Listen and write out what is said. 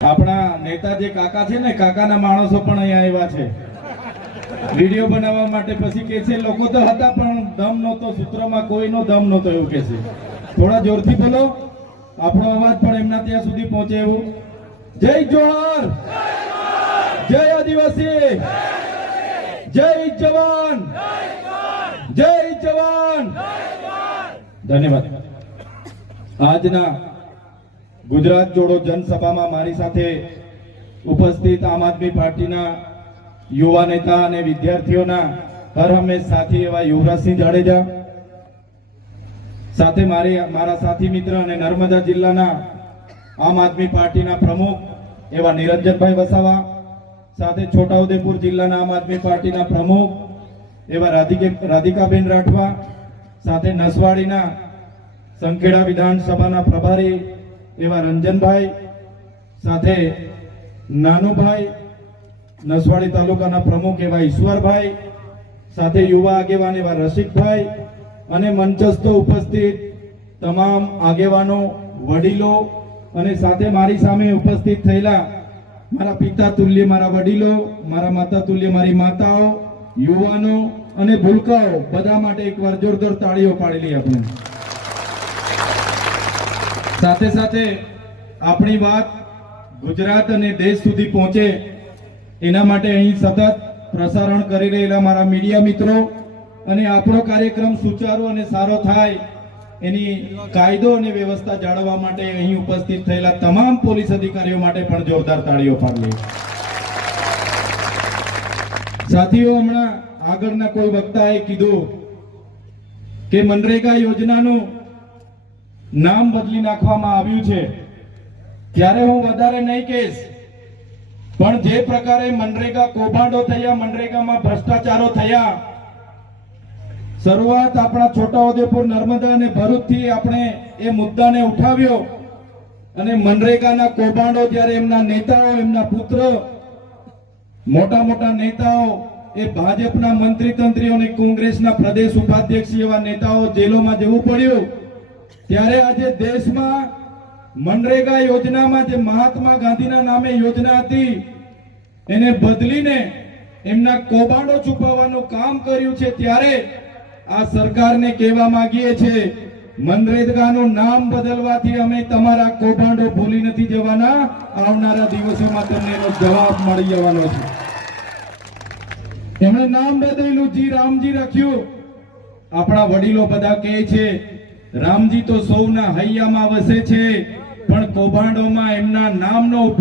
આપણા નેતા જે કાકા છે ને, કાકાના માણસો પણ અહીંયા આવ્યા છે વિડિયો બનાવવા માટે. પછી કે છે લોકો તો હતા પણ દમ નહોતો, સૂત્રમાં કોઈનો દમ નહોતો એવું કે છે. થોડા જોરથી બોલો, આપણો અવાજ પણ એમના ત્યાં સુધી પહોંચે એવું. જય જોહાર, જય આદિવાસી, જય જવાન, જય જવાન. ધન્યવાદ. આજના ગુજરાત જોડો જનસભામાં મારી સાથે ઉપસ્થિત આમ આદમી પાર્ટીના યુવા નેતા અને વિદ્યાર્થીઓના હર હંમેશ સાથી એવા યુવરાજસિંહ જાડેજા, સાથે મારા સાથી મિત્ર અને નર્મદા જિલ્લાના આમ આદમી પાર્ટીના પ્રમુખ એવા નિરંજનભાઈ વસાવા, સાથે છોટાઉદેપુર જિલ્લાના આમ આદમી પાર્ટીના પ્રમુખ એવા રાધિકાબેન રાઠવા, સાથે નસવાડીના સંખેડા વિધાનસભાના પ્રભારી એવા રંજનભાઈ, સાથે નાનુભાઈ નસવાડી તાલુકાના પ્રમુખ એવા ઈશ્વરભાઈ, સાથે યુવા આગેવાન એવા રસિકભાઈ, અને મંચસ્થ ઉપસ્થિત તમામ આગેવાનો, વડીલો, અને સાથે મારી સામે ઉપસ્થિત થયેલા મારા પિતા તુલ્ય મારા વડીલો, મારા માતા તુલ્ય મારી માતાઓ, યુવાનો અને ભૂલકાઓ, બધા માટે એકવાર જોરદાર તાળીઓ પાડેલી આપણે. સાથે સાથે આપણી વાત ગુજરાત અને દેશ સુધી પહોંચે એના માટે અહીં સતત પ્રસારણ કરી રહેલા મારા મીડિયા મિત્રો, અને આપણો કાર્યક્રમ સુચારુ અને સારો થાય એની કાયદો અને વ્યવસ્થા જાળવવા માટે અહીં ઉપસ્થિત થયેલા તમામ પોલીસ અધિકારીઓ માટે પણ જોરદાર તાળીઓ પાડીએ. સાથીઓ, હમણાં આગળના કોઈ વક્તાએ કીધું કે મનરેગા યોજનાનું નામ બદલી નાખવામાં આવ્યું છે, ત્યારે હું વધારે નહીં કહીશ, પણ જે પ્રકારે મનરેગા કૌભાંડો થયા, મનરેગામાં ભ્રષ્ટાચારો થયા, શરૂઆત આપણા છોટાઉદેપુર, નર્મદા અને ભરૂચથી આપણે એ મુદ્દાને ઉઠાવ્યો, અને મનરેગાના કૌભાંડો જ્યારે એમના નેતાઓ, એમના પુત્ર, મોટા મોટા નેતાઓ, એ ભાજપના મંત્રી તંત્રીઓ અને કોંગ્રેસના પ્રદેશ ઉપાધ્યક્ષ એવા નેતાઓ જેલોમાં જવું પડ્યું, ત્યારે આજે દેશમાં મનરેગા યોજનામાં જે મહાત્મા ગાંધીના નામે યોજના હતી એને બદલીને એમના કૌભાંડો છુપાવવાનું કામ કર્યું છે. ત્યારે આ સરકારને કહેવા માંગીએ છીએ, મનરેગાનું નામ બદલવાથી અમે તમારા કૌભાંડો ભૂલી નથી જવાના. આવનારા દિવસોમાં તમને એનો જવાબ મળી જવાનો છે. એમણે નામ બદલ્યું, જી રામજી રાખ્યું. આપણા વડીલો બધા કહે છે રામજી તો સૌના હૈયામાં વસે છે, પણ કૌભાંડોમાં એમના નામનો ઉપયોગ